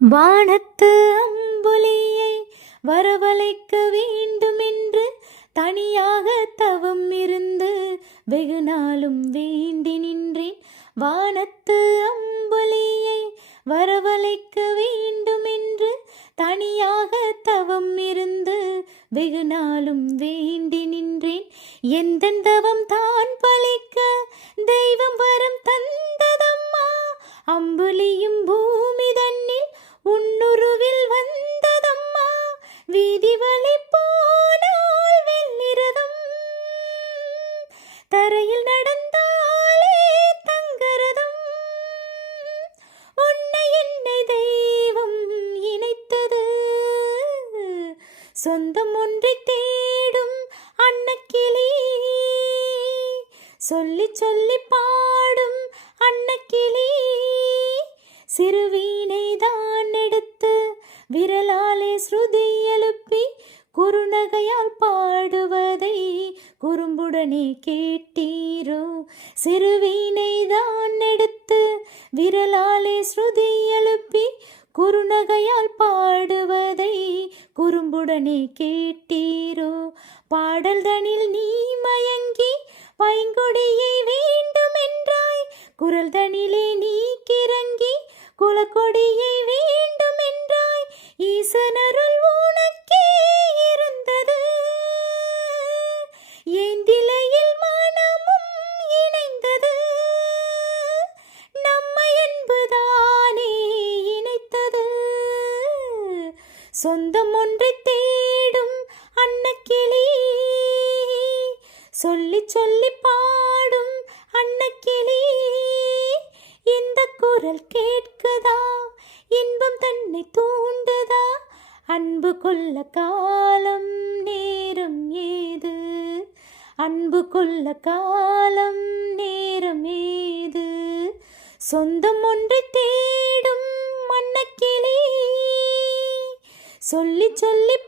வானத்து அம்புலியை வரவழைக்க வேண்டுமென்று தனியாக தவம் இருந்து வெகு நாளும் வேண்டி நின்றேன். வானத்து அம்புலியை வரவழைக்க வேண்டுமென்று தனியாக தவம் இருந்து வெகு நாளும் வேண்டி நின்றேன். எந்தன் தவம் தான் பலிக்க தெய்வம் வரம் தந்ததம்மா. அம்புலியும் பூமி தன்னில் உன்னுருவில் வந்ததம்மா. வீதி வழி போனால் வெள்ளிரதம், தரையில் நடந்தாலே தங்கரதம். உன்னை என்னை தெய்வம் இணைத்தது, சொந்தம் ஒன்றை தேடும் அன்னக்கிளி. சொல்லி சொல்லி பாடும் அன்னக்கிளி. சிறுவீனை தான் எடுத்து விரலாலே ஸ்ருதி எழுப்பி குறுநகையால் பாடுவதை குறும்புடனே கேட்டீரோ. சிறுவீனை தான் எடுத்து விரலாலே ஸ்ருதி எழுப்பி குறுநகையால் பாடுவதை குறும்புடனே கேட்டீரோ. பாடல் தனில் நீ மயங்கி பைங்கொடியை வேண்டுமென்றாய். குரல் தனிலே நீ கிறங்கி குலக்கொடியை வேண்டுமென்றாய். ஈசனருள் உனக்கே இருந்தது, ஏந்திலையில் மனமும் இணைந்தது. நம்மை என்புதானே இணைத்தது, சொந்தம் ஒன்றை தேடும் அன்னக்கிளி. சொல்லி சொல்லி பாடும் அன்னக்கிளி. இந்த குரல் கேட்குதா, இன்பம் தன்னை தூண்டுதா. அன்பு கொள்ள காலம் நேரம் ஏது, அன்பு கொள்ள காலம் நேரம் ஏது. சொந்தம் ஒன்றை தேடும் அன்னக்கிளி. சொல்லி சொல்லி